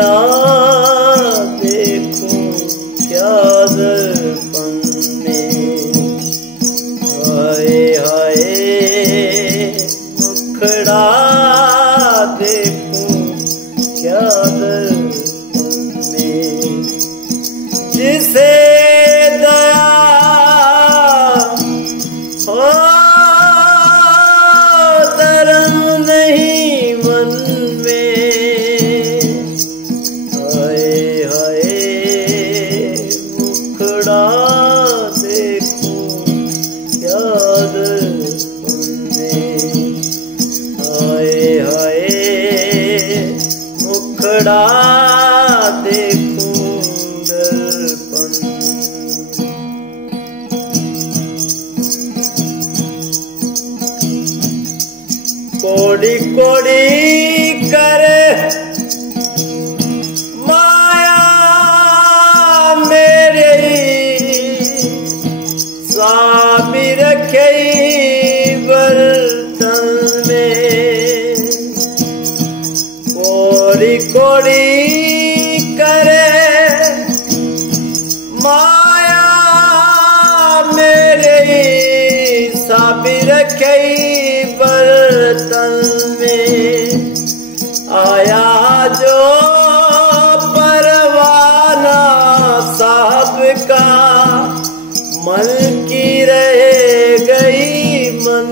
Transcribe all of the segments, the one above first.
मुखड़ा देखूं क्या दर्पण में, हाय हाय मुखड़ा देखूं क्या दर्पण में, जिसे दया हो धर्म नहीं मन में, हाय हाय मुखड़ा देखूं क्या दर्पण में, हाय हाय मुखड़ा देखूं दर्पण। कोड़ी कोड़ी करे माया मेरे, साबी रखे बर्तन में, कोड़ी कोड़ी करे माया मेरे, साबी रखे बर्तन में, आया जो परवाना साहब का, मन की रह गई मन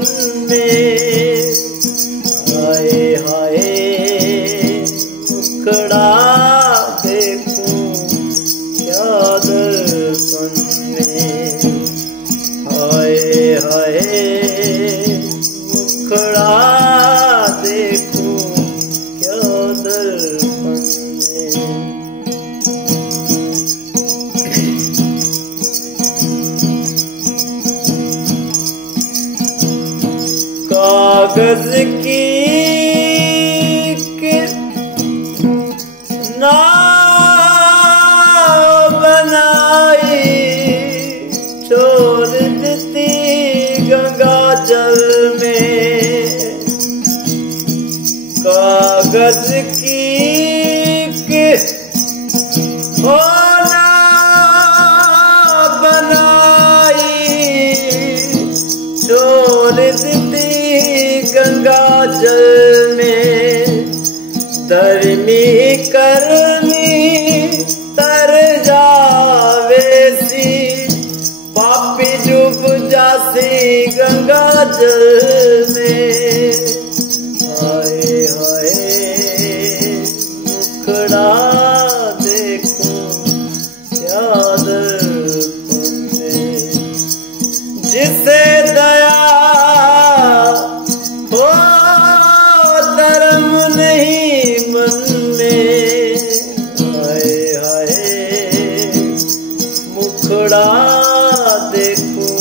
में, हाय हाय मुखड़ा देखूं क्या दर्पण में, हाय हाय मुखड़ा देखूं क्या दर्पण में। कागज की नाव बनाई, छोड़ देती गंगा जल में, कागज की होना बनाई, छोड़ देती गंगा जल में, धर्मी करनी तर जावेसी, पापी डूब जासी गंगा जल में, हाय हाय मुखड़ा देखूं क्या दर्पण में, जिसे दया हो धर्म नहीं मन में, हाय हाय मुखड़ा देखूं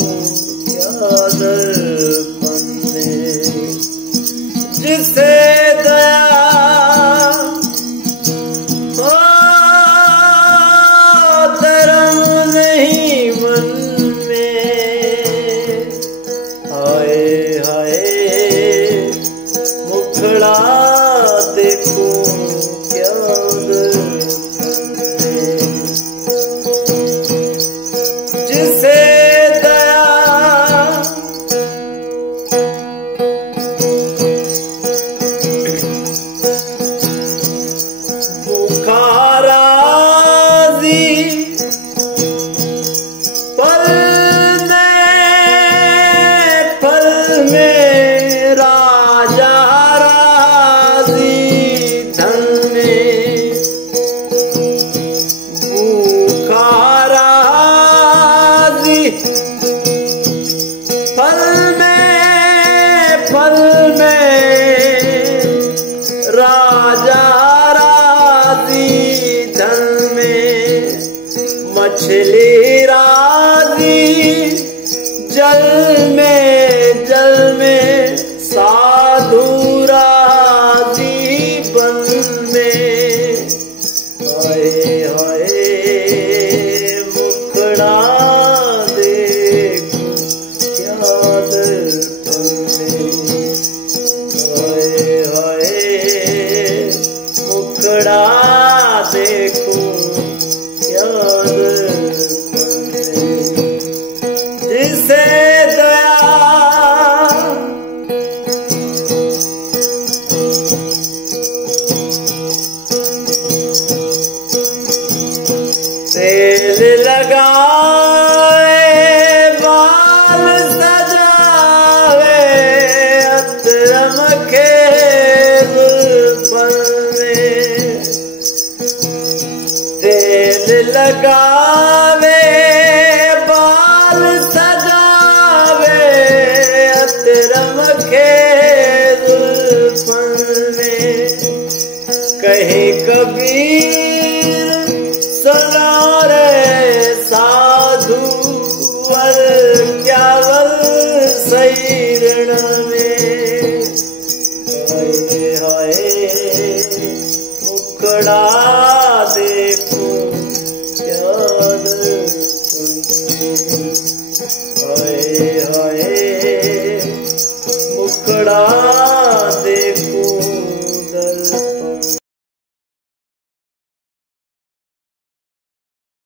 क्या दर्पण में, जिसे दया हो धर्म नहीं मन में, हाय हाय मुखड़ा देखूं क्या दर्पण में, जिसे दया मछली राजी जल में साधु राजी बन में। हाय हाय मुखड़ा देखो क्या दर्पण में। हाय हाय मुखड़ा लगावे बाल सजावे अतरम के जुल्फन में। कहे कभी